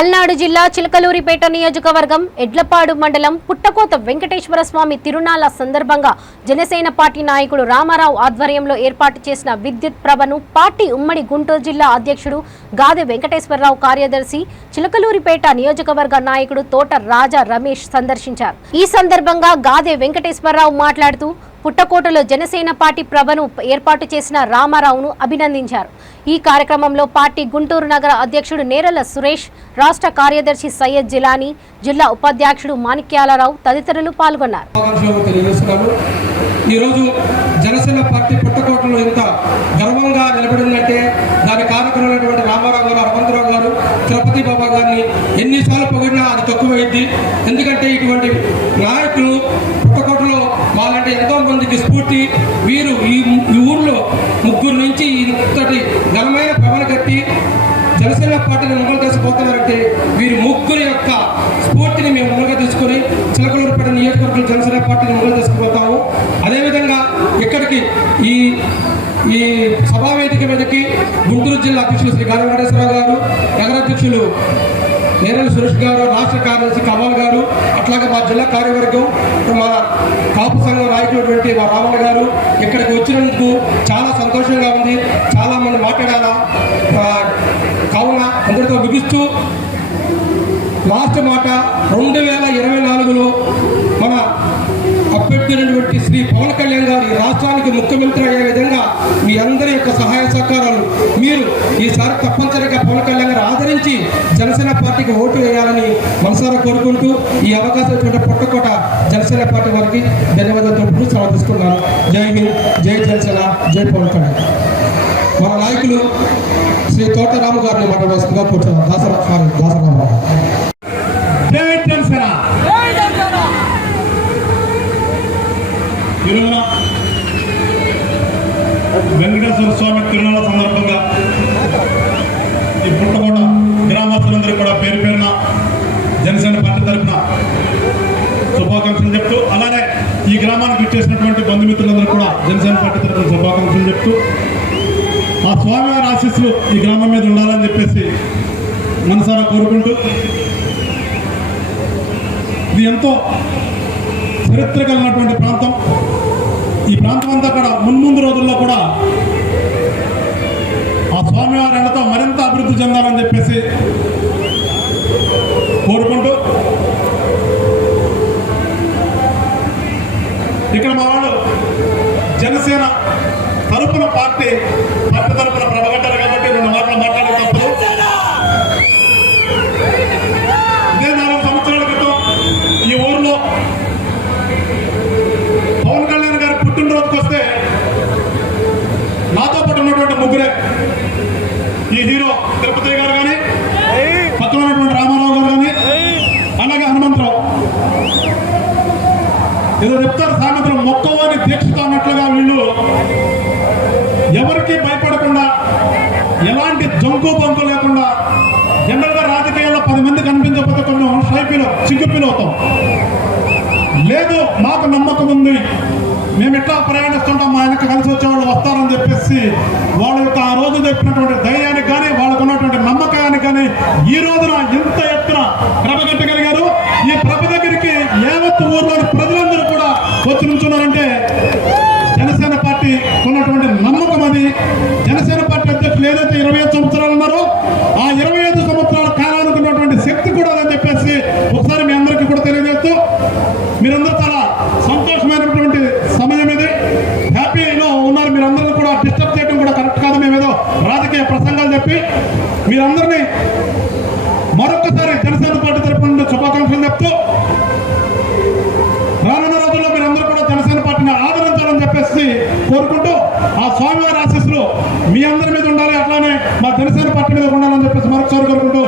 పల్నాడు జిల్లా చిలకలూరిపేట నియోజకవర్గం ఎడ్లపాడు మండలం పుట్టకోత వెంకటేశ్వర స్వామి తిరునాళ్ల సందర్భంగా జనసేన పార్టీ నాయకుడు రామారావు ఆధ్వర్యంలో ఏర్పాటు చేసిన విద్యుత్ ప్రభను పార్టీ ఉమ్మడి గుంటూరు జిల్లా అధ్యక్షుడు గాదె వెంకటేశ్వరరావు కార్యదర్శి చిలకలూరిపేట నియోజకవర్గ నాయకుడు తోట రాజా రమేష్ సందర్శించారు। ఈ సందర్భంగా గాదె వెంకటేశ్వరరావు మాట్లాడుతూ పుట్టకోటలో జనసేన పార్టీ ప్రభను ఏర్పాటు చేసిన రామారావును అభినందించారు। ఈ కార్యక్రమంలో పార్టీ గుంటూరు నగర అధ్యక్షుడు నేరల సురేష్, రాష్ట్ర కార్యదర్శి సయ్యద్ జిలానీ, జిల్లా ఉపాధ్యక్షుడు మాణిక్యాలరావు తదితరులు పాల్గొన్నారు। ఈరోజు జనసేన పార్టీ పుట్టకోటలో ఇంత గర్వంగా నిలబడిందంటే దాని కారకులైనటువంటి రామారావు గారు, హనుమంతరావు గారు, తిరుపతి బాబా గారిని ఎన్నిసార్లు పొగిడినా అది తక్కువైంది। ఎందుకంటే ఇటువంటి నాయకులు పుట్టకోటలో వాళ్ళంటే ఎంతో మందికి స్ఫూర్తి। వీరు ఈ ఊర్లో ముగ్గురు నుంచి ఇంతటి ఘనమైన భవన కట్టి జనసేన పార్టీని ముందుకు తీసుకుపోతున్నారంటే వీరి ముగ్గురు యొక్క స్ఫూర్తిని మేము ముందుగా తీసుకుని చిలకలూరిపేట నియోజకవర్గం జనసేన పార్టీని ముందుకు తీసుకుపోతాము। అదేవిధంగా ఇక్కడికి ఈ సభావేదిక మీదకి గుంటూరు జిల్లా అధ్యక్షులు శ్రీ గాదె వెంకటేశ్వరరావు గారు, నగర అధ్యక్షులు నేరల సురేష్ గారు, రాష్ట్ర కార్యదర్శి కమల్ గారు, అట్లాగే మా జిల్లా కార్యవర్గం, మా కాపు సంఘం నాయకులటువంటి మా రామన్న గారు ఇక్కడికి వచ్చినందుకు చాలా సంతోషంగా ఉంది। చాలా మంది మాట్లాడాలా కావున అందరితో ముగిస్తూ లాస్ట్ మాట 2024లో మన అభ్యర్థి శ్రీ పవన్ కళ్యాణ్ గారు ఈ రాష్ట్రానికి ముఖ్యమంత్రి అయ్యే విధంగా మీ అందరి యొక్క సహాయ సహకారాలు మీరు ఈసారి తప్పనిసరిగా పవన్ కళ్యాణ్ గారు ఆదరించి జనసేన పార్టీకి ఓటు వేయాలని మనసారా కోరుకుంటూ ఈ అవకాశం ఇచ్చినటువంటి పుట్టకోట జనసేన పార్టీ వారికి ధన్యవాదాలు సమర్పిస్తున్నాను। జై హింద్, జై జనసేన, జై పవన్ కళ్యాణ్। మన నాయకులు శ్రీ తోట రాము గారిని మాట్లాడాల్సిందిగా కూర్చున్నారు। దాసరామారావు వెంకటేశ్వర స్వామి తిరునాళ్ల సందర్భంగా ఈ పుట్టకోట గ్రామస్తులందరూ కూడా పేరు పేరున జనసేన పార్టీ తరఫున శుభాకాంక్షలు చెప్తూ, అలానే ఈ గ్రామానికి ఇచ్చేసినటువంటి బంధుమిత్రులందరూ కూడా జనసేన పార్టీ తరఫున శుభాకాంక్షలు చెప్తూ, ఆ స్వామివారి ఆశీస్సులు ఈ గ్రామం మీద ఉండాలని చెప్పేసి మనసారా కోరుకుంటూ, ఇది ఎంతో చరిత్ర కలిగినటువంటి ప్రాంతం। ఈ ప్రాంతం అంతా కూడా మున్ముందు రోజుల్లో కూడా ఆ స్వామివారి అండతో మరింత అభివృద్ధి చెందాలని చెప్పేసి కోరుకుంటూ, ఇక్కడ మా వాళ్ళు జనసేన తరపున పార్టీ తరపున ప్రభగట్టారు కాబట్టి 2 మాటలు మాట్లాడే తప్పదు। ఇదే 4 సంవత్సరాల క్రితం ఈ ఊర్లో పవన్ కళ్యాణ్ గారు పుట్టినరోజుకి వస్తే నాతో పాటు ఉన్నటువంటి ముగ్గురే, ఈ హీరో తిరుపతి గారు కానీ, పక్కన ఉన్నటువంటి రామారావు గారు కానీ, అలాగే హనుమంతరావు, ఏదో చెప్తారు సాయంత్రం మొక్కవాని దీక్షతో అన్నట్లుగా వీళ్ళు ఎవరికి భయపడకుండా, ఎలాంటి జంకు బంకు లేకుండా, జనరల్గా రాజకీయాల్లో 10 మంది కనిపించకపోతే కొంచెం షైపీలో చిక్కుపీలు అవుతాం, లేదు మాకు నమ్మకం ఉంది, మేము ఎట్లా ప్రయాణిస్తుంటాం, మా వెనక కలిసి వచ్చేవాళ్ళు వస్తారని చెప్పేసి వాళ్ళ యొక్క ఆ రోజు చెప్పినటువంటి ధైర్యానికి కానీ, వాళ్ళకు ఉన్నటువంటి నమ్మకానికి కానీ ఈ రోజున ఇంత ఎత్తున ప్రభ కట్టగలిగారు। ఈ ప్రభ దగ్గరికి యావత్ ఊర్లోని ప్రజలందరూ కూడా వచ్చి నుంచున్నారంటే జనసేన పార్టీ ఉన్నటువంటి నమ్మకం అది। జనసేన పార్టీ అధ్యక్షులు ఏదైతే 25 సంవత్సరాలు ఉన్నారో ఆ 25 సంవత్సరాల కాలానికి ఉన్నటువంటి శక్తి కూడా అని చెప్పేసి ఒకసారి మీ అందరికీ కూడా తెలియజేస్తూ, మీరందరూ చాలా సంతోషమైనటువంటి సమయం ఇది, హ్యాపీలో ఉన్నారు। మీరందరూ కూడా డిస్టర్బ్ చేయడం కూడా కరెక్ట్ కాదు, మేమేదో రాజకీయ ప్రసంగాలు చెప్పి మీరందరినీ మరొకసారి జనసేన పార్టీ తరఫు నుండి శుభాకాంక్షలు చెప్తూ, రానున్న రోజుల్లో మీరందరూ కూడా జనసేన పార్టీని ఆదరించాలని చెప్పేసి కోరుకుంటూ, ఆ స్వామివారి ఆశీస్సులు మీ అందరి మీద ఉండాలి, అట్లానే మా జనసేన పార్టీ మీద ఉండాలని చెప్పేసి మరొకసారి కోరుకుంటూ